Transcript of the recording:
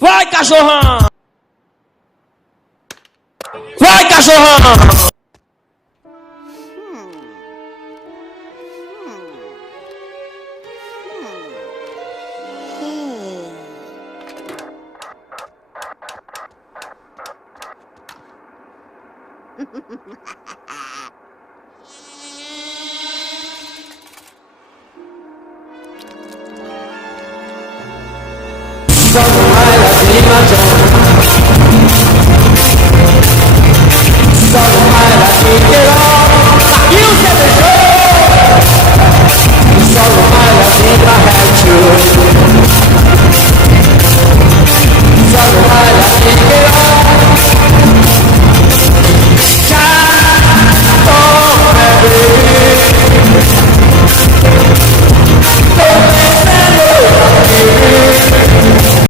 Vai, cachorrão! Vai, cachorrão! Solo my love in my head too.